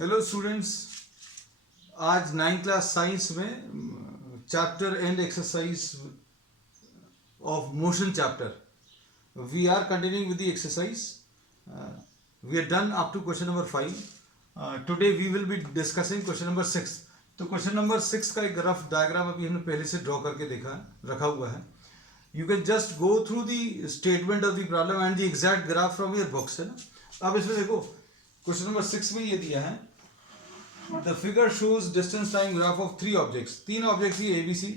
Hello students, आज 9th class science में chapter and exercise of motion chapter we are continuing with the exercise. We are done up to question number 5. Today we will be discussing question number 6. तो question number 6 का एक rough diagram अभी हमने पहले से draw करके रखा हुआ है. You can just go through the statement of the problem and the exact graph from your box, है ना. अब इसमें देखो, क्वेश्चन नंबर 6 में ये दिया है, the figure shows distance time graph of three objects. तीन objects he ABC.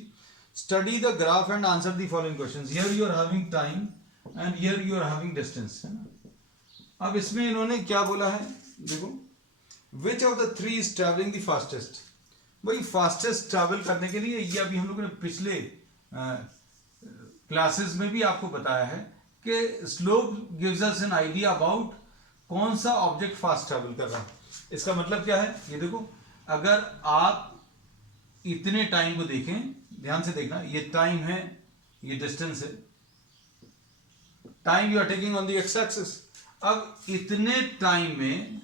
Study the graph and answer the following questions. Here you are having time and here you are having distance, है ना. अब इसमें इन्होंने क्या बोला है, देखो, which of the three is traveling the fastest. भाई फास्टेस्ट ट्रैवल करने के लिए ये अभी हम लोगों ने पिछले क्लासेस में भी आपको बताया है कि slope gives us an idea about कौन सा ऑब्जेक्ट फास्ट ट्रैवल कर रहा है. इसका मतलब क्या है, ये देखो, अगर आप इतने टाइम को देखें, ध्यान से देखना, ये टाइम है, ये डिस्टेंस है, time you are taking on the x axis. अब इतने टाइम में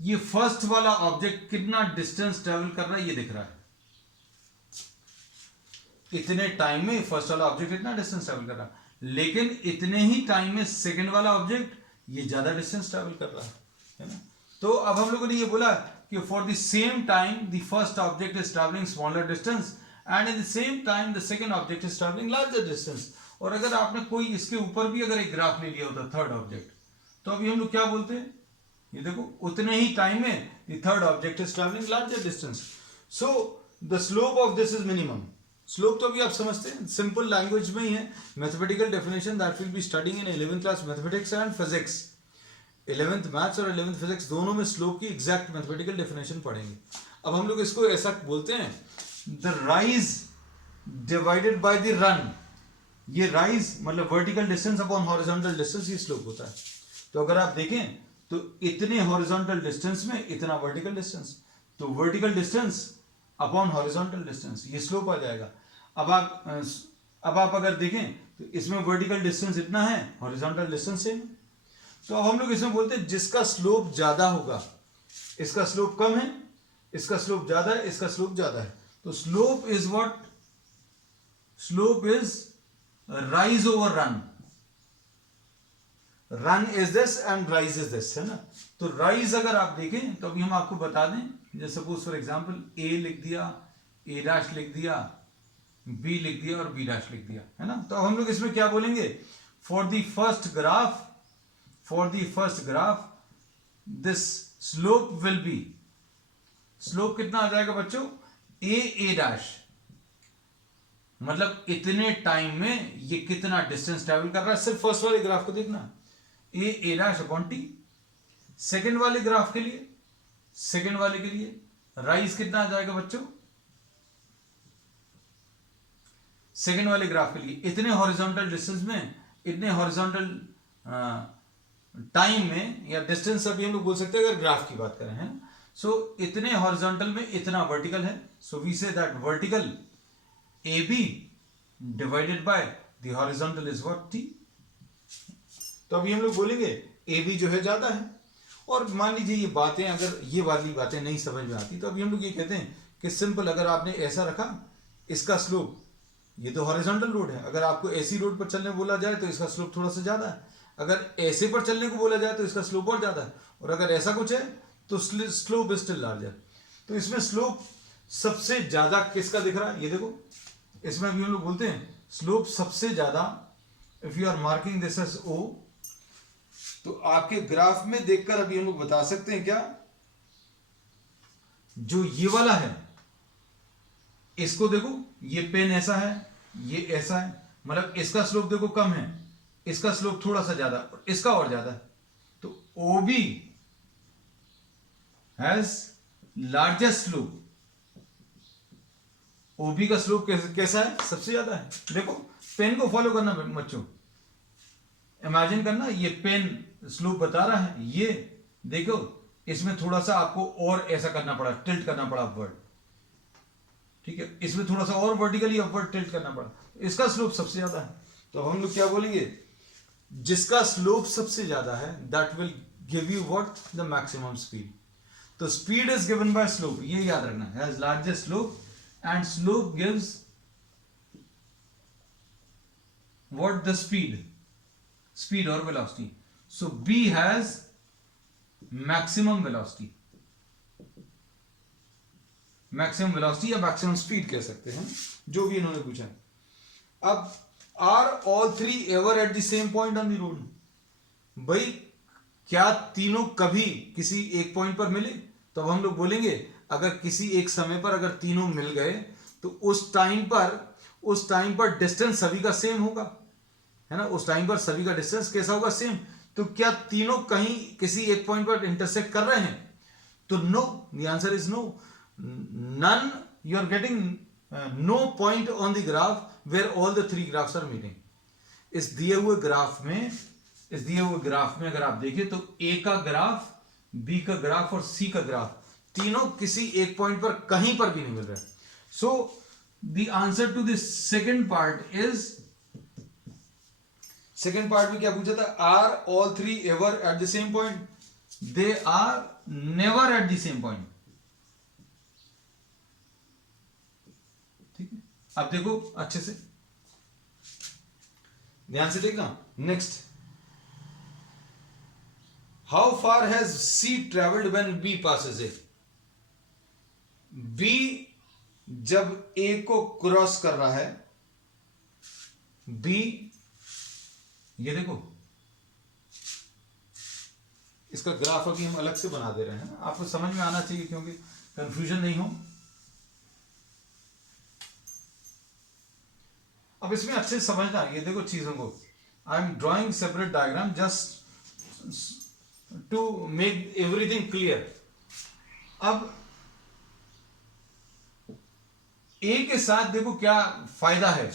ये फर्स्ट वाला ऑब्जेक्ट कितना डिस्टेंस ट्रेवल कर रहा है ये दिख रहा है. इतने टाइम में फर्स्ट वाला ऑब्जेक्ट इतना डिस्टेंस ट्रेवल कर रहा है, लेकिन इतने ही टाइम में सेकंड वाला ऑब्जेक्ट ये ज्यादा डिस्टेंस ट्रेवल कर रहा है ना. तो अब हम लोगों ने ये बोला कि for the same time the first object is travelling smaller distance and in the same time the second object is travelling larger distance. और अगर आपने कोई इसके ऊपर भी अगर एक ग्राफ ले लिया होता थर्ड ऑब्जेक्ट, तो अभी हम लोग क्या बोलते हैं, ये देखो, उतने ही टाइम में the third object is travelling larger distance. So the slope of this is minimum. Slope तो अभी आप समझते हैं, सिंपल लैंग्वेज में ही है. Mathematical definition that will be studying in 11th class mathematics and physics. 11th maths और 11th physics दोनों में स्लोप की एग्जैक्ट मैथमेटिकल डेफिनेशन पढ़ेंगे. अब हम लोग इसको ऐसा बोलते हैं, the rise divided by the run. ये राइज मतलब vertical distance upon horizontal distance, ये स्लोप होता है. तो अगर आप देखें तो इतने हॉरिजॉन्टल डिस्टेंस में इतना वर्टिकल डिस्टेंस, तो vertical distance upon horizontal distance, ये स्लोप आ जाएगा. अब आप अगर देखें तो इसमें वर्टिकल डिस्टेंस इतना है, हॉरिजॉन्टल डिस्टेंस सेम. तो अब हम लोग इसमें बोलते हैं जिसका स्लोप ज्यादा होगा, इसका स्लोप कम है, इसका स्लोप ज्यादा है, इसका स्लोप ज्यादा है. तो slope is what, slope is rise over run. Run is this and rise is this, है ना. तो राइज अगर आप देखें तो अभी हम आपको बता दें, जैसे सपोज फॉर एग्जांपल ए लिख दिया, ए डैश लिख दिया, बी लिख दिया और बी डैश लिख दिया, है ना. तो अब हम लोग इसमें क्या बोलेंगे, for the first graph this slope will be, slope कितना आ जाएगा बच्चों, ए डैश, मतलब इतने टाइम में ये कितना डिस्टेंस ट्रैवल कर रहा है. सिर्फ फर्स्ट वाले ग्राफ को देखना, ए डैश अपॉन टी. सेकेंड वाले ग्राफ के लिए, सेकेंड वाले के लिए राइज कितना आ जाएगा बच्चों, सेकेंड वाले ग्राफ के लिए इतने हॉरिजॉन्टल डिस्टेंस में, इतने हॉरिजॉन्टल टाइम में, या डिस्टेंस अभी हम लोग बोल सकते हैं अगर ग्राफ की बात करें, है ना. सो इतने हॉरिजॉन्टल में इतना वर्टिकल है, so we say that vertical A B divided by the horizontal is what T. तो अभी हम लोग बोलेंगे ए बी जो है ज्यादा है. और मान लीजिए ये बातें, अगर ये वाली बातें नहीं समझ में आती, तो अभी हम लोग ये कहते हैं कि सिंपल, अगर आपने ऐसा रखा, इसका स्लोप, ये तो हॉरिजॉन्टल रोड है, अगर आपको ऐसी रोड पर चलने बोला जाए तो इसका स्लोप थोड़ा सा ज्यादा है, अगर ऐसे पर चलने को बोला जाए तो इसका स्लोप और ज्यादा है, और अगर ऐसा कुछ है तो स्लोप इज स्टिल लार्जर. तो इसमें स्लोप सबसे ज्यादा किसका दिख रहा है, ये देखो, इसमें अभी हम लोग बोलते हैं स्लोप सबसे ज्यादा, if you are marking this as O, तो आपके ग्राफ में देखकर अभी हम लोग बता सकते हैं क्या, जो ये वाला है इसको देखो, ये पेन ऐसा है, ये ऐसा है, मतलब इसका स्लोप देखो कम है, इसका स्लोप थोड़ा सा ज्यादा, और इसका और ज्यादा है. तो OB has largest slope. OB का स्लोप कैसा है, सबसे ज्यादा है. देखो, पेन को फॉलो करना बच्चों, इमेजिन करना, ये पेन स्लोप बता रहा है, ये देखो, इसमें थोड़ा सा आपको और ऐसा करना पड़ा, टिल्ट करना पड़ा अपवर्ड, ठीक है, इसमें थोड़ा सा और वर्टिकली अपवर्ड टिल्ट करना पड़ा, इसका स्लोप सबसे ज्यादा है. तो हम लोग क्या बोलेंगे, जिसका स्लोप सबसे ज्यादा है that will give you what? The maximum speed. तो speed is given by slope, ये याद रखना है, has largest slope and slope gives what? The speed or velocity. So B has maximum velocity, maximum velocity या maximum speed कह सकते हैं, जो भी इन्होंने पूछा है. अब are all three ever at the same point on the road? भाई क्या तीनों कभी किसी एक पॉइंट पर मिले? तो अब हम लोग बोलेंगे अगर किसी एक समय पर अगर तीनों मिल गए तो उस टाइम पर डिस्टेंस सभी का सेम होगा, है ना. उस टाइम पर सभी का डिस्टेंस कैसा होगा? सेम. तो क्या तीनों कहीं किसी एक पॉइंट पर इंटरसेक्ट कर रहे हैं? तो no, the answer is no. None, you are getting no point on the graph where all the three graphs are meeting. इस दिए हुए ग्राफ में अगर आप देखें तो A का ग्राफ, B का ग्राफ और C का ग्राफ तीनों किसी एक पॉइंट पर कहीं पर भी नहीं मिल रहा है. So the answer to this second part is, second part में क्या पूछा था? Are all three ever at the same point? They are never at the same point. अब देखो अच्छे से, ध्यान से देखना. Next, how far has C travelled when B passes A? B जब ए को क्रॉस कर रहा है, बी, ये देखो इसका ग्राफ अभी हम अलग से बना दे रहे हैं, आपको समझ में आना चाहिए क्योंकि कंफ्यूजन नहीं हो. अब इसमें अच्छे से समझना, ये देखो चीजों को. I am drawing separate diagram just to make everything clear. अब ए के साथ देखो क्या फायदा है.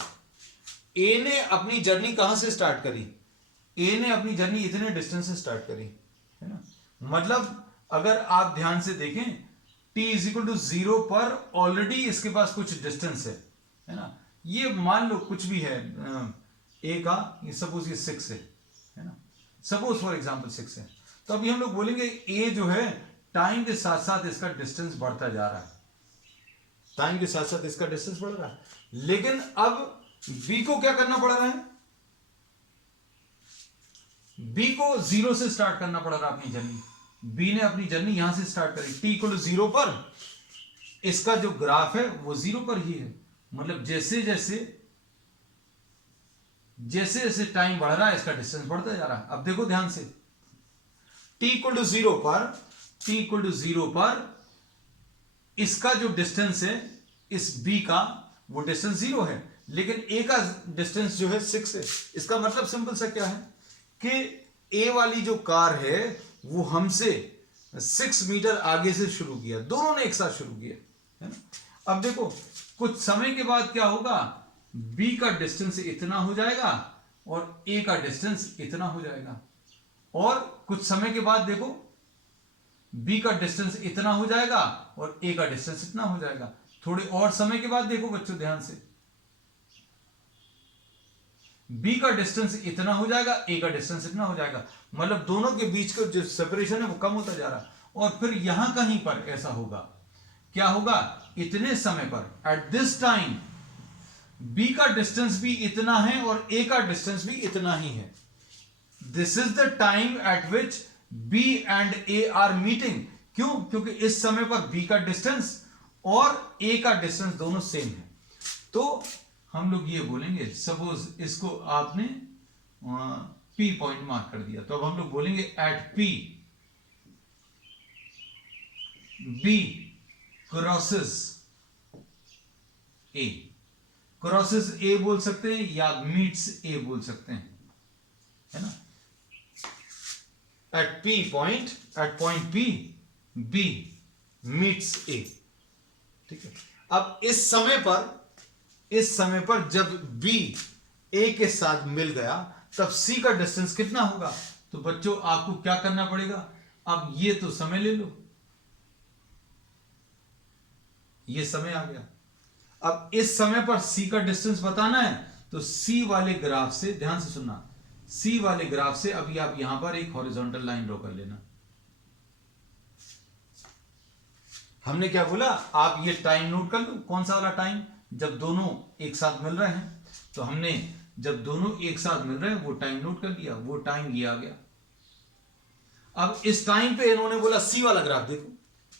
ए ने अपनी जर्नी कहां से स्टार्ट करी? ए ने अपनी जर्नी इतने डिस्टेंस से स्टार्ट करी, है ना. मतलब अगर आप ध्यान से देखें, t इज इक्वल टू 0 पर ऑलरेडी इसके पास कुछ डिस्टेंस है ना. ये मान लो कुछ भी है ए का, ये सपोज ये 6 है ना, सपोज फॉर एग्जांपल 6 है. तो अभी हम लोग बोलेंगे ए जो है टाइम के साथ साथ इसका डिस्टेंस बढ़ता जा रहा है, टाइम के साथ साथ इसका डिस्टेंस बढ़ रहा है. लेकिन अब बी को क्या करना पड़ रहा है? बी को 0 से स्टार्ट करना पड़ रहा है अपनी जर्नी. बी ने अपनी जर्नी यहां से स्टार्ट करी टी इक्वल टू 0 पर. इसका जो ग्राफ है वो 0 पर ही है. मतलब जैसे जैसे टाइम बढ़ रहा है इसका डिस्टेंस बढ़ता जा रहा है. अब देखो ध्यान से, t इक्वल टू 0 पर इसका जो डिस्टेंस है इस b का, वो डिस्टेंस 0 है, लेकिन a का डिस्टेंस जो है 6 है. इसका मतलब सिंपल सा क्या है कि a वाली जो कार है वो हमसे 6 मीटर आगे से शुरू किया, दोनों ने एक साथ शुरू किया, है ना. अब देखो कुछ समय के बाद क्या होगा, B का डिस्टेंस इतना हो जाएगा और A का डिस्टेंस इतना हो जाएगा. और कुछ समय के बाद देखो B का डिस्टेंस इतना हो जाएगा और A का डिस्टेंस इतना हो जाएगा. थोड़े और समय के बाद देखो बच्चों ध्यान से, B का डिस्टेंस इतना हो जाएगा, A का डिस्टेंस इतना हो जाएगा. मतलब दोनों के बीच का जो सेपरेशन है वो कम होता जा रहा है. और फिर यहां कहीं पर ऐसा होगा, क्या होगा, इतने समय पर एट दिस टाइम B का डिस्टेंस भी इतना है और A का डिस्टेंस भी इतना ही है. This is the time at which B and A are meeting. क्यों? क्योंकि इस समय पर B का डिस्टेंस और A का डिस्टेंस दोनों सेम है. तो हम लोग ये बोलेंगे, सपोज इसको आपने P पॉइंट मार्क कर दिया, तो अब हम लोग बोलेंगे at P B crosses A. Crosses A बोल सकते हैं या मीट्स A बोल सकते हैं, है ना. At P point, at point P B meets A. ठीक है. अब इस समय पर जब B A के साथ मिल गया तब C का डिस्टेंस कितना होगा? तो बच्चों आपको क्या करना पड़ेगा, अब ये तो समय ले लो, ये समय आ गया. अब इस समय पर C का डिस्टेंस बताना है तो C वाले ग्राफ से, ध्यान से सुनना, सी वाले ग्राफ से अभी आप यहां पर एक हॉरिजॉन्टल लाइन ड्रॉ कर लेना। हमने क्या बोला, आप ये टाइम नोट कर लो, कौन सा वाला टाइम, जब दोनों एक साथ मिल रहे हैं। तो हमने जब दोनों एक साथ मिल रहे हैं वो टाइम नोट कर लिया, वो टाइम ये आ गया। अब इस टाइम पे इन्होंने बोला सी वाला ग्राफ देखो,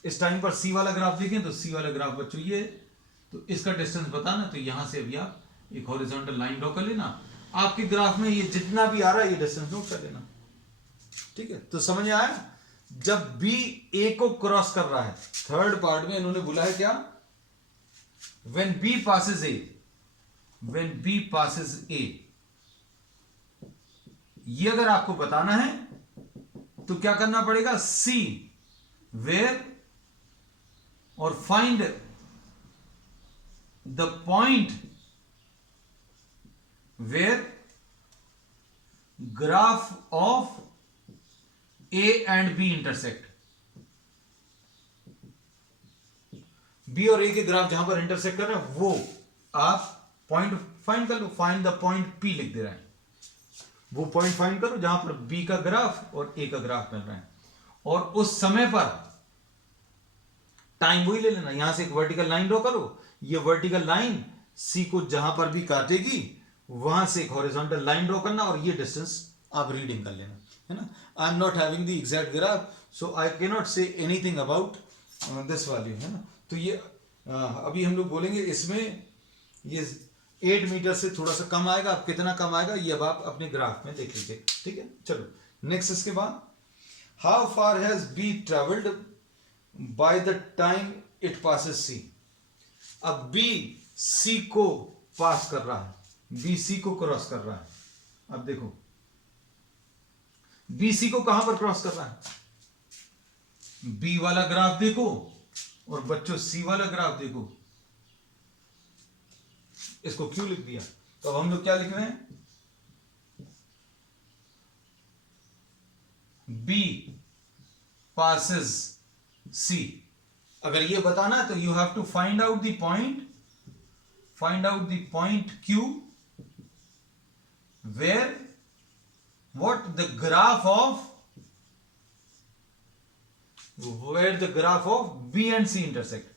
इस टाइम पर सी वाला ग्राफ देखें तो सी वाला ग्राफ बच्चों ये है, तो इसका डिस्टेंस बताना। तो यहां से अभी आप एक हॉरिजॉन्टल लाइन ड्रॉ कर लेना, आपके ग्राफ में ये जितना भी आ रहा है ये डिस्टेंस नोट कर लेना। ठीक है, तो समझ में आया। जब बी ए को क्रॉस कर रहा है, थर्ड पार्ट में इन्होंने बोला है क्या, when B passes A, when B passes A, ये अगर आपको बताना है तो क्या करना पड़ेगा, सी वेयर और find the point where graph of A and B intersect. B और ए के ग्राफ जहां पर इंटरसेक्ट कर रहे हैं वो आप पॉइंट फाइंड कर लो, फाइंड द पॉइंट पी लिख दे रहे हैं, वो पॉइंट फाइंड करो जहां पर बी का ग्राफ और ए का ग्राफ मिल रहा है। और उस समय पर टाइम वही ले लेना, यहां से एक वर्टिकल लाइन ड्रॉ करो, ये वर्टिकल लाइन सी को जहां पर भी काटेगी वहां से एक हॉरिजॉन्टल लाइन ड्रॉ करना और ये डिस्टेंस आप रीडिंग कर लेना, है ना। I am not having the exact graph, so I can not say anything about this value, है ना। तो ये अभी हम लोग बोलेंगे इसमें ये 8 मीटर से थोड़ा सा कम आएगा, अब कितना कम आएगा ये अब आप अपने ग्राफ में देख लीजिए। ठीक है, चलो नेक्स्ट। इसके बाद how far has B travelled by the time it passes C. अब बी सी को पास कर रहा है, बी सी को क्रॉस कर रहा है। अब देखो बी सी को कहां पर क्रॉस कर रहा है, बी वाला ग्राफ देखो और बच्चों सी वाला ग्राफ देखो, इसको क्यों लिख दिया, तो अब हम लोग क्या लिख रहे हैं, बी पासेस सी। अगर ये बताना है तो you have to find out the point Q where what the graph of where the graph of B and C intersect।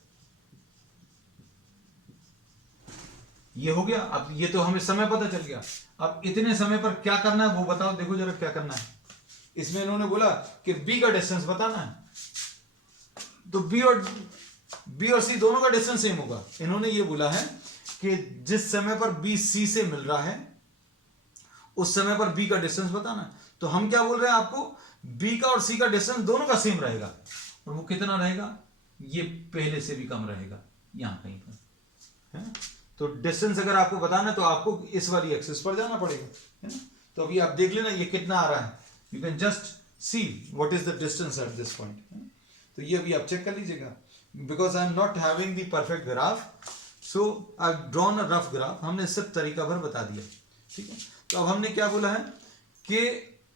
ये हो गया। अब ये तो हमें समय पता चल गया, अब इतने समय पर क्या करना है वो बताओ, देखो जरा क्या करना है। इसमें इन्होंने बोला कि B का डिस्टेंस बताना है, तो B और C दोनों का डिस्टेंस सेम होगा। इन्होंने ये बोला है कि जिस समय पर B C से मिल रहा है उस समय पर बी का डिस्टेंस बताना है। तो हम क्या बोल रहे हैं आपको, बी का और सी का डिस्टेंस दोनों का सेम रहेगा, और वो कितना रहेगा, ये पहले से भी कम रहेगा यहां कहीं पर, है ना। तो डिस्टेंस अगर आपको बताना है तो आपको इस वाली एक्सिस पर जाना पड़ेगा, है ना। तो अभी आप देख लेना ये कितना आ रहा है, you can just see what is the distance at this point. तो ये अभी आप चेक कर लीजिएगा, because I am not having the perfect graph, so I have drawn a rough graph. हमने सिर्फ तरीका भर बता दिया, ठीक है। तो अब हमने क्या बोला है कि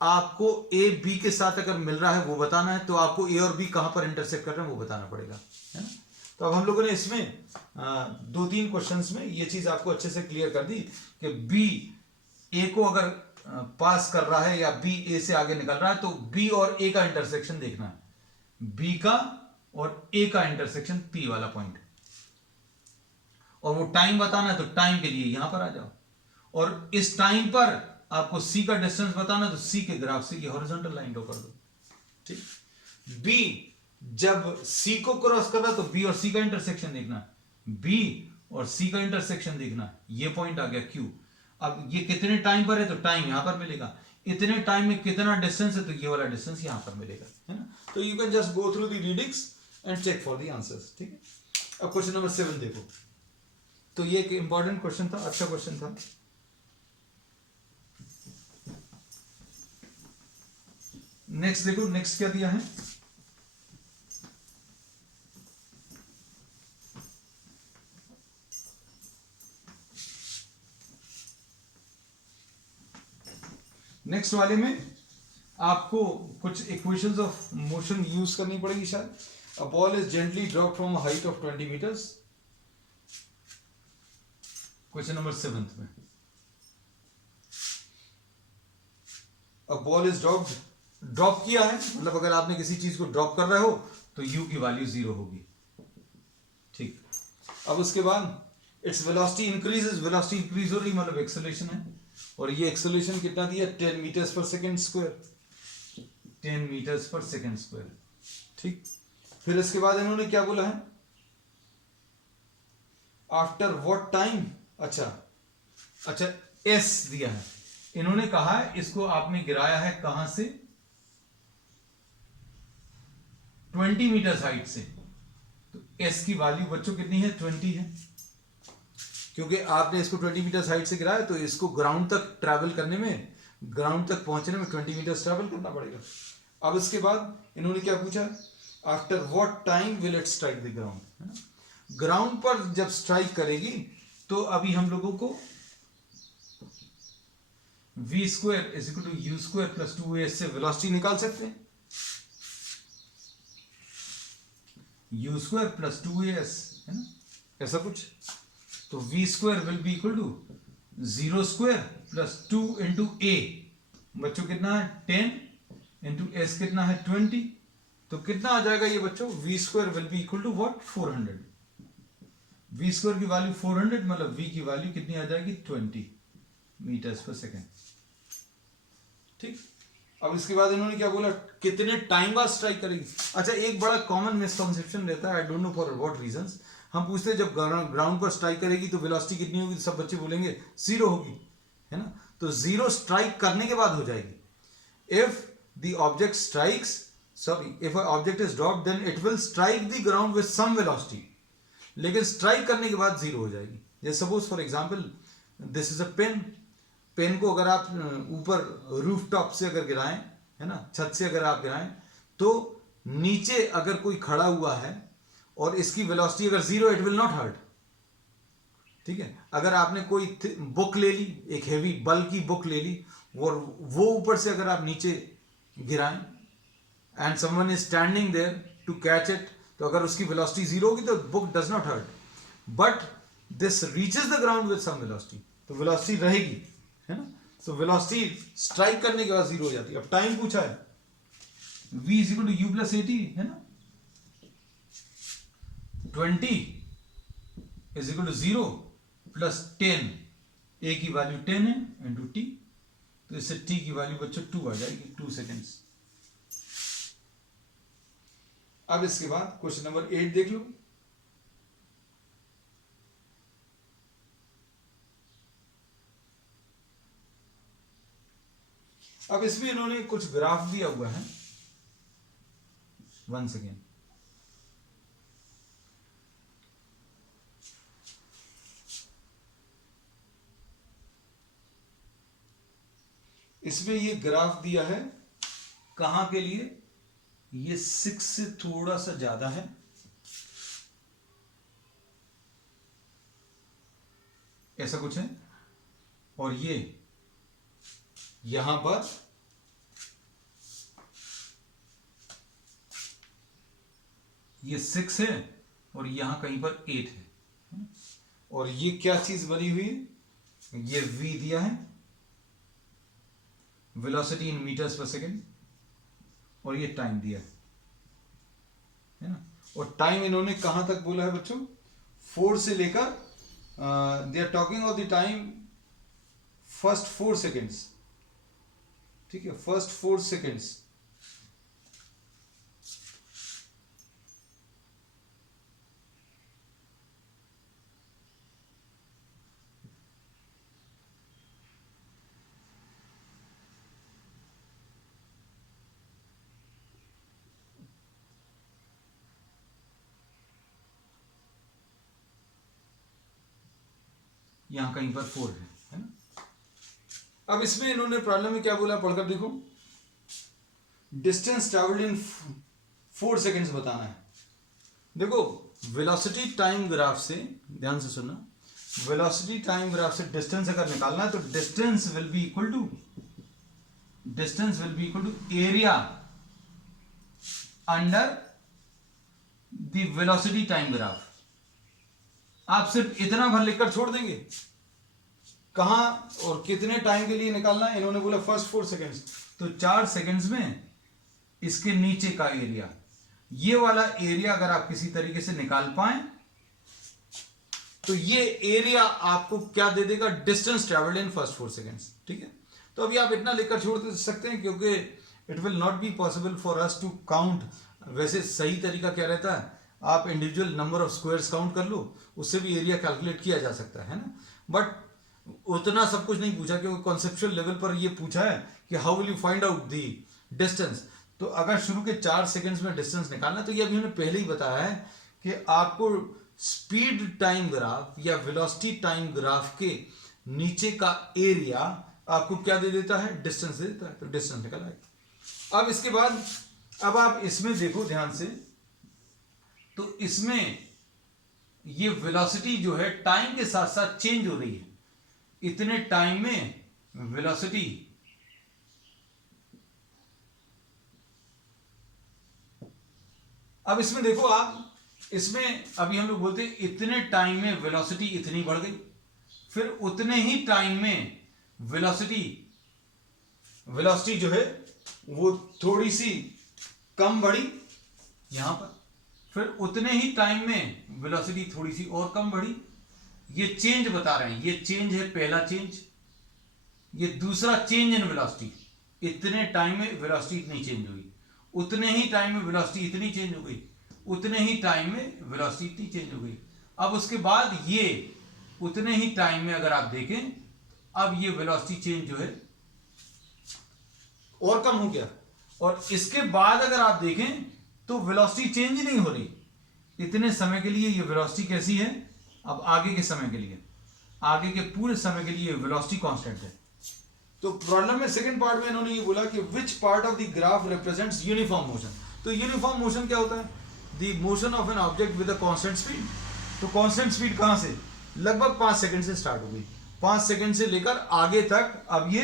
आपको ए बी के साथ अगर मिल रहा है वो बताना है, तो आपको ए और बी कहां पर इंटरसेक्ट कर रहे हैं वो बताना पड़ेगा, है ना। तो अब हम लोगों ने इसमें 2-3 क्वेश्चंस में ये चीज आपको अच्छे से क्लियर कर दी कि बी ए को अगर पास कर रहा है या बी ए से आगे निकल रहा है तो बी और ए का इंटरसेक्शन देखना है, बी का और ए का इंटरसेक्शन पी वाला पॉइंट, और वो टाइम बताना है तो टाइम के लिए यहां पर आ जाओ, और इस टाइम पर आपको सी का डिस्टेंस बताना तो सी के ग्राफ से ये हॉरिजॉन्टल लाइन ड्रॉ कर दो, ठीक। बी जब सी को क्रॉस कर रहा तो बी और सी का इंटरसेक्शन देखना है, बी और सी का इंटरसेक्शन देखना है, ये पॉइंट आ गया क्यू। अब ये कितने टाइम पर है तो टाइम यहां पर मिलेगा, इतने टाइम में कितना डिस्टेंस है तो ये वाला डिस्टेंस यहां पर मिलेगा, है ना। तो you can just go through the readings and check for the answers, ठीक है। अब क्वेश्चन नंबर 7 देखो, तो ये एक इंपॉर्टेंट क्वेश्चन था, अच्छा क्वेश्चन था। नेक्स्ट देखो, नेक्स्ट क्या दिया है, नेक्स्ट वाले में आपको कुछ इक्वेशंस ऑफ मोशन यूज करनी पड़ेगी शायद। A ball is gently drop from a height of 20 metres, question number 7 में अ बॉल इज ड्रॉप किया है, मतलब अगर आपने किसी चीज को ड्रॉप कर रहे हो तो u की वैल्यू 0 होगी। ठीक, अब उसके बाद its velocity increases, velocity increase हो रही मतलब एक्सेलरेशन है, और ये एक्सेलरेशन कितना दिया 10 मीटर्स पर सेकंड स्क्वायर, 10 मीटर्स पर सेकंड स्क्वायर। ठीक, फिर इसके बाद इन्होंने क्या बोला है, आफ्टर व्हाट टाइम, अच्छा एस दिया है, इन्होंने कहा है इसको आपने गिराया है कहां से, 20 मीटर हाइट से, तो एस की वैल्यू बच्चों कितनी है 20 है, क्योंकि आपने इसको 20 मीटर हाइट से गिराया तो इसको ग्राउंड तक ट्रैवल करने में, ग्राउंड तक पहुंचने में 20 मीटर ट्रैवल करना पड़ेगा। अब इसके बाद इन्होंने क्या पूछा, after what time will it strike the ground, ground पर जब स्ट्राइक करेगी तो अभी हम लोगों को v square is equal to u square plus 2as से वेलोसिटी निकाल सकते हैं, u स्क्वायर प्लस 2as है ना, ऐसा कुछ, तो v square will be equal to 0 square plus 2 into a, बच्चों कितना है 10 इंटू s कितना है 20, तो कितना आ जाएगा ये बच्चों, v square will be equal to what 400, v square की वैल्यू 400 मतलब v की वैल्यू कितनी आ जाएगी 20 मीटर्स पर सेकेंड। ठीक, अब इसके बाद इन्होंने क्या बोला, कितने टाइम बाद स्ट्राइक करेगी। अच्छा, एक बड़ा कॉमन मिसकंसेप्शन रहता है, I don't know for what reasons, हम पूछते हैं जब ग्राउंड पर स्ट्राइक करेगी तो वेलोसिटी कितनी होगी, तो सब बच्चे बोलेंगे 0 होगी, है ना, तो 0 स्ट्राइक करने के बाद हो जाएगी। If the object strikes, sorry, if a object is dropped then it will strike the ground with some velocity, लेकिन स्ट्राइक करने के बाद 0 हो जाएगी। जैसे suppose for example this is a pen, pen को अगर आप ऊपर रूफ टॉप से अगर गिराएं, है ना, छत से अगर आप गिराएं, तो नीचे अगर कोई खड़ा हुआ है और इसकी वेलोसिटी अगर 0, इट विल नॉट हर्ट। ठीक है, अगर आपने कोई बुक ले ली, एक हेवी बल्कि बुक ले ली, वो ऊपर से अगर आप नीचे गिराएं and someone is standing there to catch it, तो अगर उसकी वेलोसिटी 0 होगी तो book does not hurt, but this reaches the ground with some velocity, तो वेलोसिटी रहेगी, है ना, तो वेलोसिटी स्ट्राइक करने के बाद 0 हो जाती है। अब टाइम पूछा है, v is equal to u plus 80, है ना, 20 is equal to 0 plus 10, a की वैल्यू 10 है इंटू t, तो इससे t की वैल्यू बच्चों 2 आ जाएगी, 2 सेकेंड्स। अब इसके बाद क्वेश्चन नंबर 8 देख लो, अब इसमें इन्होंने कुछ ग्राफ दिया हुआ है, 1 सेकेंड, इसमें ये ग्राफ दिया है कहां के लिए, ये 6 से थोड़ा सा ज्यादा है, ऐसा कुछ है, और ये यहां पर ये 6 है और यहां कहीं पर 8 है, और ये क्या चीज बनी हुई है, ये v दिया है, वेलोसिटी इन मीटर्स पर सेकेंड, और ये टाइम दिया है ना, और टाइम इन्होंने कहां तक बोला है बच्चों, 4 से लेकर they are talking of the time first 4 seconds, ठीक है, फर्स्ट 4 सेकेंड्स, यहां कहीं पर 4 है ना। अब इसमें इन्होंने प्रॉब्लम में क्या बोला, पढ़कर देखो, डिस्टेंस ट्रैवल्ड इन 4 सेकेंड्स बताना है। देखो वेलोसिटी टाइम ग्राफ से, ध्यान से सुनना, वेलोसिटी टाइम ग्राफ से डिस्टेंस अगर निकालना है तो distance will be equal to area under the velocity time graph. आप सिर्फ इतना भर लिखकर छोड़ देंगे, कहां और कितने टाइम के लिए निकालना है, इन्होंने बोला फर्स्ट 4 सेकेंड्स, तो 4 सेकंड्स में इसके नीचे का एरिया, ये वाला एरिया अगर आप किसी तरीके से निकाल पाए तो ये एरिया आपको क्या दे देगा, distance travelled in first 4 seconds. ठीक है, तो अभी आप इतना लेकर छोड़ सकते हैं क्योंकि it will not be possible for us to count. वैसे सही तरीका क्या रहता है, आप individual number of squares count कर लो, उससे भी एरिया कैलकुलेट किया जा सकता है ना। बट उतना सब कुछ नहीं पूछा क्योंकि कॉन्सेप्चुअल लेवल पर ये पूछा है कि how will you find out the distance. तो अगर शुरू के 4 सेकंड्स में डिस्टेंस निकालना, तो ये अभी हमने पहले ही बताया है कि आपको स्पीड टाइम ग्राफ या वेलोसिटी टाइम ग्राफ के नीचे का एरिया आपको क्या दे देता है, डिस्टेंस दे देता है। तो डिस्टेंस निकल आएगा। अब इसके बाद अब आप इसमें देखो ध्यान से, तो इसमें ये वेलोसिटी जो है टाइम के साथ साथ चेंज हो रही है। इतने टाइम में वेलोसिटी अब इसमें देखो आप, इसमें अभी हम लोग बोलते हैं इतने टाइम में वेलोसिटी इतनी बढ़ गई, फिर उतने ही टाइम में वेलोसिटी जो है वो थोड़ी सी कम बढ़ी यहां पर, फिर उतने ही टाइम में वेलोसिटी थोड़ी सी और कम बढ़ी। ये चेंज बता रहे हैं, ये चेंज है पहला चेंज, ये दूसरा चेंज इन वेलोसिटी। इतने टाइम में वेलोसिटी इतनी चेंज हुई, उतने ही टाइम में वेलोसिटी इतनी चेंज हो गई, उतने ही टाइम में वेलोसिटी इतनी चेंज हो गई। अब उसके बाद ये उतने ही टाइम में अगर आप देखें, अब ये वेलोसिटी चेंज जो है और कम हो गया। और इसके बाद अगर आप देखें तो वेलोसिटी चेंज ही नहीं हो रही। इतने समय के लिए ये वेलोसिटी कैसी है, अब आगे के समय के लिए, आगे के पूरे समय के लिए वेलोसिटी कांस्टेंट है। तो प्रॉब्लम में सेकंड पार्ट में इन्होंने ये बोला कि which part of the graph represents uniform motion. तो यूनिफॉर्म मोशन क्या होता है, the motion of an object with a constant speed. तो कांस्टेंट स्पीड कहां से, लगभग 5 सेकंड से स्टार्ट हो गई, 5 सेकंड से लेकर आगे तक। अब ये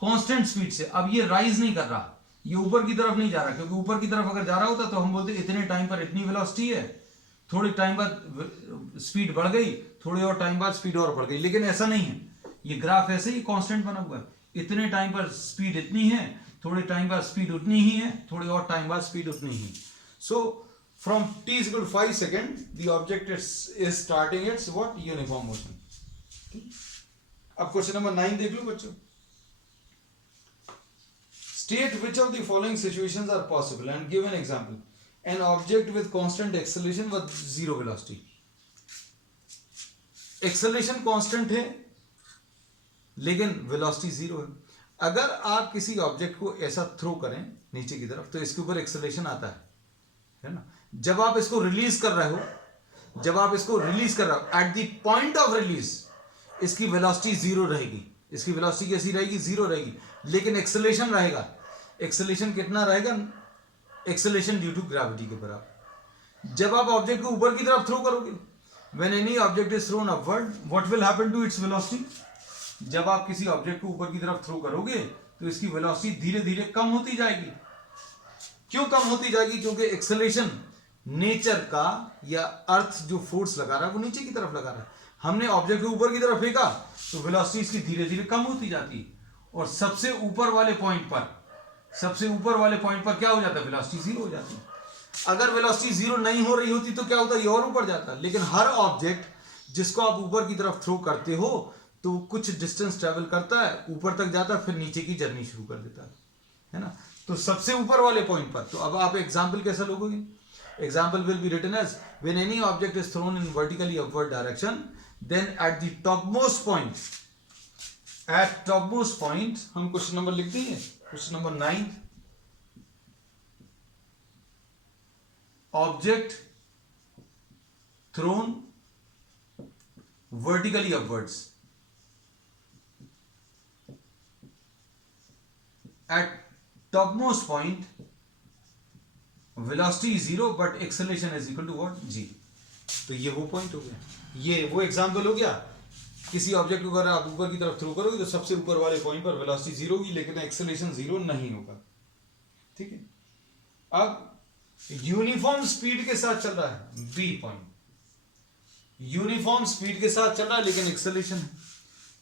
कांस्टेंट स्पीड से, अब ये राइज नहीं कर रहा, ये ऊपर की तरफ नहीं जा रहा, क्योंकि ऊपर की तरफ अगर जा रहा होता तो हम बोलते इतने टाइम पर इतनी वेलोसिटी है, थोड़े टाइम बाद स्पीड बढ़ गई, थोड़े और टाइम बाद स्पीड और बढ़ गई। लेकिन ऐसा नहीं है, ये ग्राफ ऐसे ही कांस्टेंट बना हुआ है। इतने टाइम पर स्पीड इतनी है, थोड़े टाइम बाद स्पीड उतनी ही है, थोड़े और टाइम बाद स्पीड उतनी ही। So from t is equal to 5 seconds, the object is starting its what, uniform motion। अब क्वेश्चन नंबर 9 देख लो बच्चों। State which of the following situations are possible and give an example. An object with constant acceleration with zero velocity. Acceleration constant है लेकिन velocity zero है। अगर आप किसी object को ऐसा थ्रो करें नीचे की तरफ तो इसके ऊपर एक्सेलरेशन आता है ना। जब आप इसको रिलीज कर रहे हो, at the point of release इसकी वेलोसिटी जीरो रहेगी। इसकी वेलोसिटी कैसी रहेगी, जीरो रहेगी, लेकिन एक्सेलरेशन रहेगा। एक्सेलरेशन कितना रहेगा, एक्सेलरेशन ड्यू टू ग्रेविटी के बराबर। जब आप ऑब्जेक्ट को ऊपर की तरफ थ्रो करोगे, when any object is thrown upward, what will happen to its velocity. जब आप किसी ऑब्जेक्ट को ऊपर की तरफ थ्रो करोगे तो इसकी वेलोसिटी धीरे धीरे कम होती जाएगी। क्यों कम होती जाएगी, क्योंकि एक्सेलरेशन नेचर का या अर्थ जो फोर्स लगा रहा है वो नीचे की तरफ लगा रहा है। हमने ऑब्जेक्ट को ऊपर की तरफ फेंका तो वेलोसिटी इसकी धीरे धीरे कम होती जाती है, और सबसे ऊपर वाले पॉइंट पर क्या हो जाता है, वेलोसिटी जीरो हो जाती है। अगर वेलोसिटी जीरो नहीं हो रही होती तो क्या होता है, ये और ऊपर जाता है। लेकिन हर ऑब्जेक्ट जिसको आप ऊपर की तरफ थ्रो करते हो तो कुछ डिस्टेंस ट्रेवल करता है, ऊपर तक जाता है, फिर नीचे की जर्नी शुरू कर देता है ना। तो सबसे ऊपर वाले पॉइंट पर, तो अब आप एग्जाम्पल कैसा लोगोगे, example will be written as when any object is thrown in vertically upward direction, then at the topmost point, हम क्वेश्चन नंबर लिख देंगे, question number 9, object thrown vertically upwards at topmost point velocity is zero but acceleration is equal to what, g। तो ये वो point हो गया, ये वो एग्जांपल हो गया। किसी ऑब्जेक्ट को अगर आप ऊपर की तरफ थ्रो करोगे तो सबसे ऊपर वाले पॉइंट पर वेलोसिटी जीरो होगी, लेकिन एक्सेलरेशन जीरो नहीं होगा। ठीक है, अब यूनिफॉर्म स्पीड के साथ चल रहा है बी पॉइंट, यूनिफॉर्म स्पीड के साथ चल रहा है लेकिन एक्सेलरेशन है।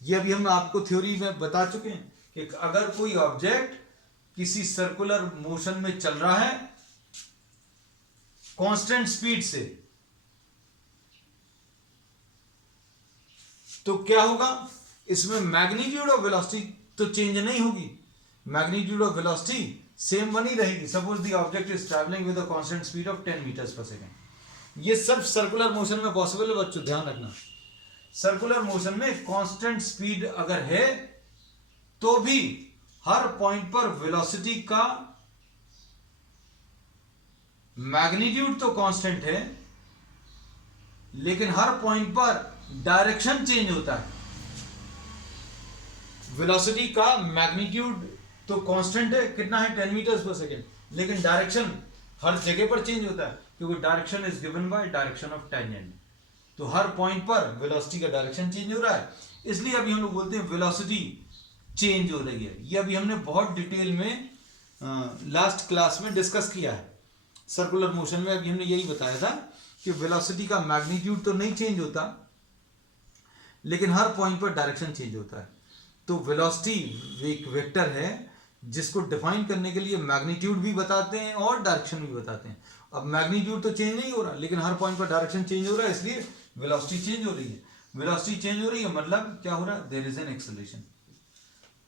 ये अभी हम आपको थ्योरी में बता चुके हैं कि अगर कोई ऑब्जेक्ट किसी सर्कुलर मोशन में चल रहा है कांस्टेंट स्पीड से, तो क्या होगा, इसमें मैग्नीट्यूड ऑफ वेलोसिटी तो चेंज नहीं होगी, मैग्नीट्यूड ऑफ वेलोसिटी सेम बनी रहेगी। Suppose the object is travelling with a constant speed of 10 metres पर सेकेंड। ये सिर्फ सर्कुलर मोशन में पॉसिबल है बच्चों, ध्यान रखना। सर्कुलर मोशन में कांस्टेंट स्पीड अगर है तो भी हर पॉइंट पर वेलोसिटी का मैग्नीट्यूड तो कांस्टेंट है, लेकिन हर पॉइंट पर डायरेक्शन चेंज होता है। वेलोसिटी का मैग्नीट्यूड तो कांस्टेंट है, कितना है, 10 मीटर्स पर सेकेंड, लेकिन डायरेक्शन हर जगह पर चेंज होता है, क्योंकि direction is given by direction of tangent. तो हर पॉइंट पर वेलोसिटी का डायरेक्शन चेंज हो रहा है, इसलिए अभी हम लोग बोलते हैं वेलोसिटी चेंज हो रही है। ये अभी हमने बहुत डिटेल में लास्ट क्लास में डिस्कस किया है। सर्कुलर मोशन में अभी हमने यही बताया था कि वेलोसिटी का मैग्नीट्यूड तो नहीं चेंज होता, लेकिन हर पॉइंट पर डायरेक्शन चेंज होता है। तो वेलोसिटी एक वेक्टर है जिसको डिफाइन करने के लिए मैग्नीट्यूड भी बताते हैं और डायरेक्शन भी बताते हैं। अब मैग्नीट्यूड तो चेंज नहीं हो रहा, लेकिन हर पॉइंट पर डायरेक्शन चेंज हो रहा है, इसलिए वेलोसिटी चेंज हो रही है। वेलोसिटी चेंज हो रही है मतलब क्या हो रहा है, देयर इज एन एक्सेलरेशन।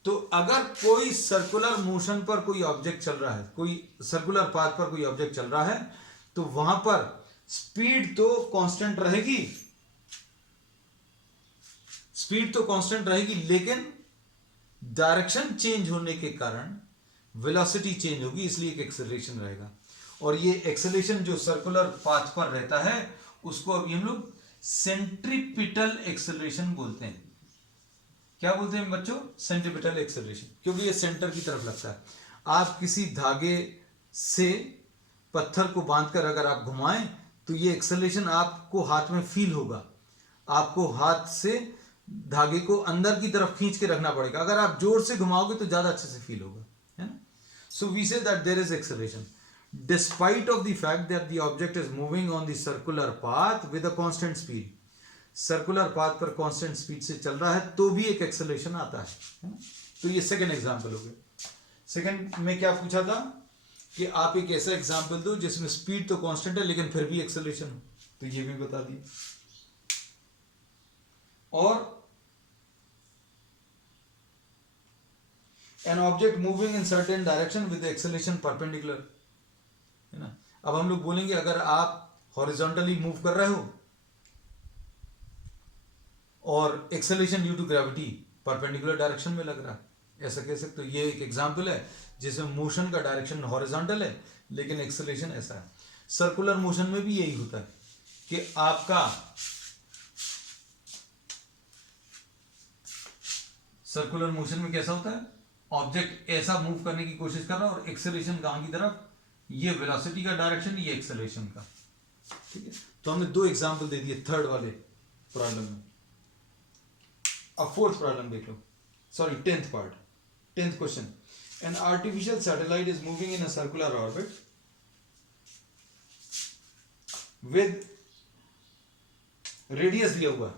तो अगर कोई सर्कुलर मोशन पर कोई ऑब्जेक्ट चल रहा है, कोई सर्कुलर पाथ पर कोई ऑब्जेक्ट चल रहा है, तो वहां पर स्पीड तो कांस्टेंट रहेगी, स्पीड तो कांस्टेंट रहेगी, लेकिन डायरेक्शन चेंज होने के कारण वेलोसिटी चेंज होगी, इसलिए एक एक्सेलरेशन रहेगा। और ये एक्सेलरेशन जो सर्कुलर पाथ पर रहता है उसको अभी हम लोग सेंट्रीपिटल एक्सेलरेशन बोलते हैं। क्या बोलते हैं बच्चों, सेंट्रीपिटल एक्सेलरेशन, क्योंकि ये सेंटर की तरफ लगता है। आप किसी धागे से पत्थर को बांधकर अगर आप घुमाएं तो ये एक्सेलरेशन आपको हाथ में फील होगा, आपको हाथ से धागे को अंदर की तरफ खींच के रखना पड़ेगा। अगर आप जोर से घुमाओगे तो ज्यादा अच्छे से फील होगा, है ना। So we say that there is acceleration despite of the fact that the object is moving on the circular path with a constant speed. Circular path पर कांस्टेंट स्पीड से चल रहा है तो भी एक एक्सेलरेशन आता है ना? तो ये सेकंड एग्जांपल हो गया। सेकंड में क्या पूछा था कि आप एक ऐसा एग्जांपल दो जिसमें स्पीड तो कांस्टेंट है लेकिन फिर भी एक्सेलरेशन हो, तो ये भी बता दिए। और an object moving in certain direction with acceleration perpendicular, है ना। अब हम लोग बोलेंगे अगर आप हॉरिजॉन्टली मूव कर रहे हो और acceleration due to gravity perpendicular direction में लग रहा है, ऐसा कह सकते हो। ये एक एग्जांपल है जिसमें मोशन का डायरेक्शन हॉरिजॉन्टल है लेकिन एक्सेलरेशन ऐसा है। सर्कुलर मोशन में भी यही होता है कि आपका सर्कुलर मोशन में कैसा होता है, ऑब्जेक्ट ऐसा मूव करने की कोशिश कर रहा है और एक्सेलरेशन कहां की तरफ, ये वेलोसिटी का डायरेक्शन, ये एक्सेलरेशन का, ठीक है। तो हमने दो एग्जांपल दे दिए थर्ड वाले प्रॉब्लम में। अब फोर्थ प्रॉब्लम देख लो, sorry 10th part, 10th question. An artificial satellite is moving in a circular orbit with radius दिया हुआ,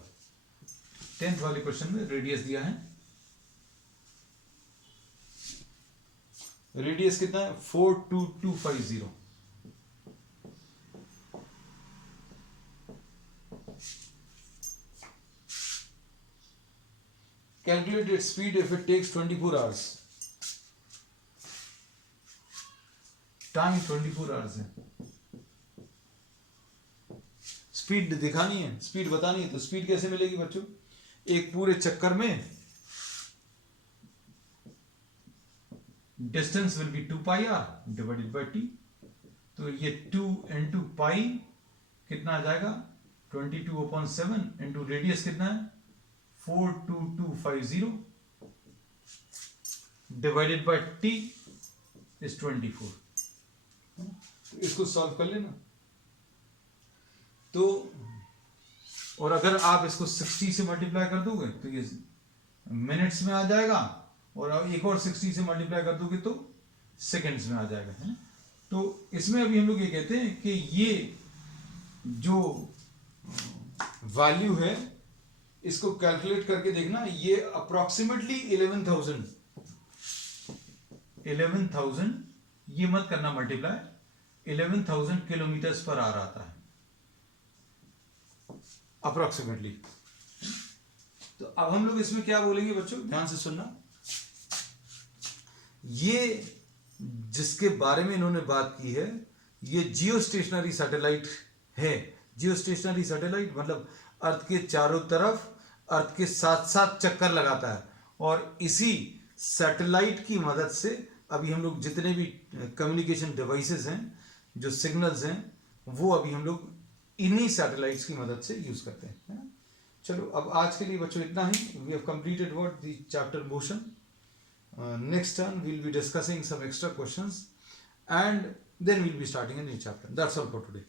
10th वाले क्वेश्चन में रेडियस दिया है, रेडियस कितना है 42250। Calculate its speed if it takes 24 hours. Time 24 hours है, स्पीड दिखानी है, स्पीड बतानी है। तो स्पीड कैसे मिलेगी बच्चों, एक पूरे चक्कर में distance will be 2 pi r divided by T. तो ये 2 इंटू पाई कितना आ जाएगा 22/7 इंटू रेडियस कितना है 42250 डिवाइडेड बाई टी इज 24। तो इसको सॉल्व कर लेना। तो और अगर आप इसको 60 से मल्टीप्लाई कर दोगे तो ये मिनट्स में आ जाएगा, और एक और 60 से मल्टीप्लाई कर दोगे तो सेकंड्स में आ जाएगा, है ना। तो इसमें अभी हम लोग ये कहते हैं कि ये जो वैल्यू है इसको कैलकुलेट करके देखना, ये अप्रोक्सीमेटली 11,000 11,000, ये मत करना मल्टीप्लाई, 11,000 किलोमीटर्स पर आवर आता है अप्रोक्सीमेटली। तो अब हम लोग इसमें क्या बोलेंगे बच्चों, ध्यान से सुनना। ये जिसके बारे में इन्होंने बात की है, ये जियो स्टेशनरी सैटेलाइट है। जियो स्टेशनरी सैटेलाइट मतलब अर्थ के चारों तरफ अर्थ के साथ साथ चक्कर लगाता है, और इसी सैटेलाइट की मदद से अभी हम लोग जितने भी कम्युनिकेशन डिवाइसेस हैं, जो सिग्नल्स हैं, वो अभी हम लोग इन्हीं सैटेलाइट्स की मदद से यूज करते हैं, है ना। चलो अब आज के लिए बच्चों इतना ही। We have completed what the chapter motion. Next turn we'll be discussing some extra questions, and then we'll be starting a new chapter. That's all for today.